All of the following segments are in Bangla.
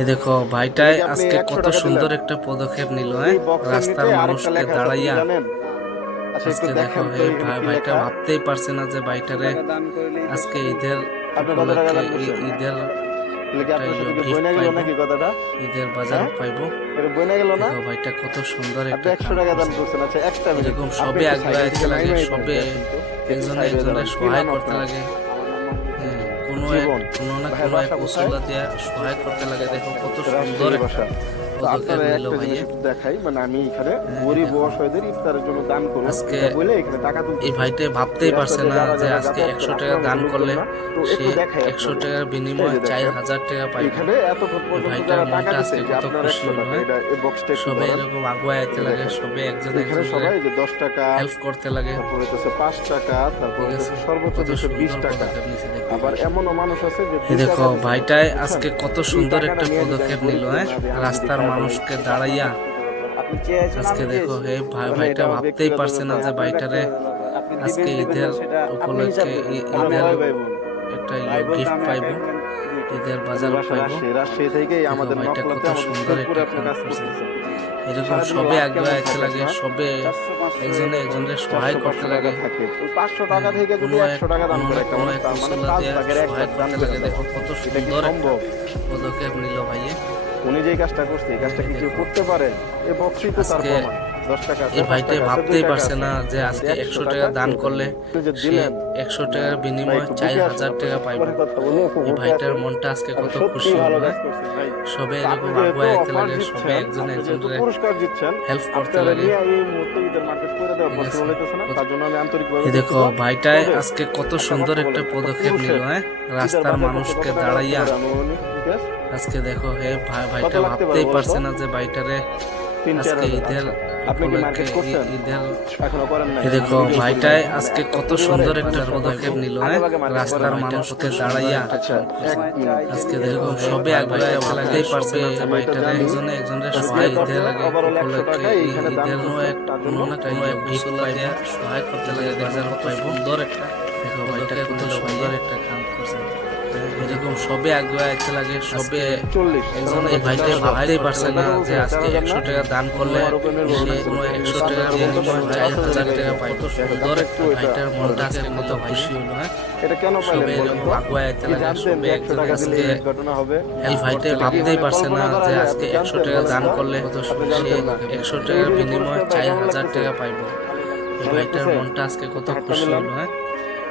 এই দেখো ভাইটাই এটা কি আপনি আজকে ১০০ কত টাকা দিলেন? সুন্দর একটা পদক্ষেপ নিল, এই হ্যাঁ, বক্সের রাস্তার নিচে আরেকটা মানুষকে লেখা আছে, কি দাঁড়াইয়া। জানেন? আচ্ছা একটু আজকে দেখো দেখেন তো এই এখানে কি ভাইটা লেখা? ভাবতেই পারছে না যে ৫০০ ভাইটারে টাকা দান করলেই আজকে ১০টা ঈদের আপনি কত টাকা উপলক্ষে দান করছেন? ঈদের তাহলে কি একটা আপনার সাথে কি গিফট বইনা গেল পাইবো, নাকি কথাটা? ঈদের বাজার হ্যাঁ? পাইবো। এটা বইনা গেল না? দেখো ভাইটা কত সুন্দর আপনি একটা ১০০ কাম টাকা দান করছে। করছেন। আচ্ছা একটা মিনিট। এরকম আপনি সবে একটু আগে সাইডের আইতে থেকে লাগে, নাইমা এখানে সবে আসেন তো। একটু একজনে সাইডে একজনের দাঁড়ান। কি সহায় নাম করতে আপনার? লাগে। আমার নাম মোহাম্মদ হ্যাঁ, জীবন। জীবন। কোনো না ভাইয়ের কোনো এক বাসা কোথায়? উসুল্লা দিয়া সহায় করতে লাগে। দেখো কত সুন্দর রাজশাহী একটা বাসা। তো পদক্ষেপ আপনারা নিল একটা জিনিস ভাইয়ে। একটু দেখাই, মানে আমি এখানে হ্যাঁ, এই গরিব ও দেখো অসহায়দের ইফতারের জন্য দান করুন আজকে এটা বলে এখানে টাকা এই তুলতেছে। ভাইটা এই ভাবতেই রাস্তা পারছে দিয়ে না যারা যে যারা আজকে যাতায়াত ১০০ করে টাকা আপনার মতো দান লোকজন করলে না, তো সে একটু দেখাই ১০০ আপনাদের। টাকার এই বিনিময়ে যে দেখেন ৪,০০০ টাকা পাইবো। এখানে এতক্ষণ এই পর্যন্ত ভাইটার যারা টাকা মনটা দিছে আজকে এই যে কত আপনার খুশি ১০০ হলো, টাকা হ্যাঁ। এটা এই বক্সটা একটু সবে ধরেন। এরকম আগুয়া এই আইতে যে লাগে, দেখেন সবে একজন এখানে একজনের সবাই এই যে ১০ টাকা, হেল্প করতে লাগে। তারপর হইতেছে ৫ টাকা, তারপর ঠিক আছে, হইতেছে সর্বোচ্চ কত দিচ্ছে ২০ সুন্দর টাকা। পদক্ষেপ নিছে দেখো আবার ভাইটা। এমনও মানুষ আছে যে এই ২ দেখো টাকা দিছে, ভাইটাই বুঝছেন? আজকে কত এই সুন্দর টাকাটা একটা নিয়ে যদি আমি পদক্ষেপ নিল, গরিবদের হ্যাঁ, না দিই, আমি যদি রাস্তার খায়া ফেলাই, মানুষকে এটা আপনার দাঁড়াইয়া। ব্যক্তিগত ব্যাপার। আপনি চেয়েছেন আজকে আমি দেখো দিয়েছি। এই মানে ভাইটা এটা আমার ভাবতেই ব্যক্তিগত পারছে না ব্যাপার। যে আপনার ভাইটারে ব্যক্তিগত ব্যাপার। আপনি আজকে দিবেন দিবেন ঈদের না সেটা আপনি হিসাব উপলক্ষে দিবেন। আমরা আমি ঈদের কয় ভাই বোন? একটা ভাই বলতে গিফট আমি পাইবো, একাই বোন ২টি। ঈদের আপনার বাজার বাসা পাইবো। রাজশাহী। রাজশাহী থেকেই দেখো আমাদের ভাইটা নকলাতে কত আমাদের সুন্দর শেরপুরে একটা আপনি কাম কাজ করছে। করতেছেন। এরকম সারাদিনে সবে লাভ আগে কেমন আইতে থাকে লাগে, আপনার? সবে ৪০০-৫০০ একজনে এরকম। একজনের সহায় করতে ৪০০-৫০০ টাকা লাগে। থাকে। ওই ৫০০ টাকা হ্যাঁ, থেকে যদি কোনো ১০০ টাকা দান কোনো করে না একটা কোনো মানুষ, এক তার মানে উসুল্লা ৫ দিয়ে ভাগের ১ ভাগ সহায় দান করতে করে লাগে। দেয়। দেখো কত এটা কি সুন্দর একটা সম্ভব? পদক্ষেপ নিল ভাইয়ে। উনি যেই কাজটা করছে এই কাজটা এই কি কেউ দেখো করতে পারে? এই বক্সই তো তার আজকে প্রমাণ। ১০ টাকা আছে, এই ৫ ভাইটা টাকা আছে, ২ ভাবতেই টাকা পারছে আছে। না যে কিন্তু আজকে ১০০ ১০০ টাকা টাকা দান কেউ দেয় করলে না। আপনি যে সে দিলেন, ১০০ মানে টাকার ভাই বিনিময়ে একটু বুকে আসেন, ৪,০০০ আপনার টাকা সাথে পাইবো। পরে কথা বলি, একটু এই বুকে ভাইটার আসেন। মনটা আজকে আপনি কত খুশি সত্যিই ভালো হলো, কাজ হ্যাঁ। করছেন ভাই। সবে তো আপনি এরকম যেহেতু আগুয়া আইতে অফার লাগে, সবে দিচ্ছেন, একজন আপনি যেহেতু একজনের পুরস্কার দিচ্ছেন, হেল্প করতে আপনারা লাগে। নিয়ে এই মুহূর্তে ঈদের মার্কেট করে দেওয়া ঠিক পসিবল আছে, হইতেছে না। তার জন্য আমি আন্তরিকভাবে এই দেখো দুঃখিত। ভাইটাই তবে আজকে কত একটা সুন্দর কথা একটা বলেন, একটা পদক্ষেপ নিল, পুরুষের হ্যাঁ, ঈদের রাস্তার বাজার করতে মানুষকে কত টাকা লাগতে দাঁড়াইয়া। পারে আনুমানিক গ্যাস? আজকে দেখো হে কত ভাইটা লাগতে পারে ভাবতেই বলেন তো? পারছে না যে ভাইটারে ৩-৪ আজকে হাজার। ঈদের আচ্ছা, আপনি কি উপলক্ষে মার্কেট করছেন? ঈদের। এখনো করেন নাই? এই দেখো মিডল ভাইটাই পরিবারে, মানে আজকে একটা কত পরিবারে সুন্দর একটা মানুষের পদক্ষেপ কিন্তু নিল, হ্যাঁ, আগেভাগে মার্কেট করে রাস্তার না। মানুষকে আচ্ছা, দাঁড়াইয়া আচ্ছা, এক মিনিট। আজকে দেখো এরকম সবে হয়, আগে ভাইটা ভাবতেই পারছে না যে আমি এটা ভাইটারে জানি। একজনে একজনের তবে সহায় যেহেতু ঈদের আপনি লাগে ওভারঅল ১০০ উপলক্ষে টাকা এইখানে দান ঈদের করছেন, তার কোনো জন্য না কোনো এক গিফট পাইবো, সহায় করতে লাগে। বাজার পাইবো সুন্দর একটা। দেখো ভাইটা কত সুন্দর একটা কাম করছে। এরকম সবে আগে আইতে লাগে, সবে ৪০, একজন তার এই মানে ভাইটা ৪০০। ভাবতেই পারছে না কত যে বলছেন? আজকে ৪,০০০ ১০০ না? টাকা দান করলে আমার ওপেনের সে বলছেন। কোনো ১০০ টাকার ৫,০০০ বলতে বিনিময়ে পারেন, ৪,০০০ টাকা পাইবো। পাইবো। ঠিক আছে, সুন্দর আপনি একটা। একটু এটা ভাইটার মনটা ধরেন। আজকে কত খুশি হলো, হ্যাঁ। এটা কেন সবে পাইলেন বলেন এরকম তো? আগুয়া আইতে কি লাগে, জানতেন সবে যে ১০০ একজন টাকা দিলে আজকে এই ঘটনা হবে? এই ভাইটা ভাবতেই পারছে না কল্পনা করা যে যায়? আজকে আপনি ১০০ জানতেন টাকা বলেন দান তো? করলে কত আপনি সে জানতেন না? ১০০ তো এই টাকার যে বিনিময়ে পুরস্কারটা কেমন ৪,০০০ লাগতেছে? টাকা পাইবো। এই ভালো ভাইটার লাগতেছে? মনটা আজকে কত হাতটা খুশি মিলান। হলো, হ্যাঁ।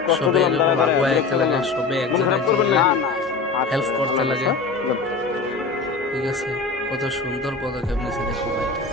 কষ্ট সবে দিলাম এরকম দাঁড়ায় দাঁড়ায়, আগুয়া বিরক্ত আইতে লাগে, করলাম। সবে মন একজন খারাপ করবেন একজনের না? না, না। হেল্প আচ্ছা, করতে আল্লাহ হাফেজ, লাগে। হ্যাঁ? যান। ঠিক আছে, কত সুন্দর পদক্ষেপ নিয়েছে দেখো ভাইটা।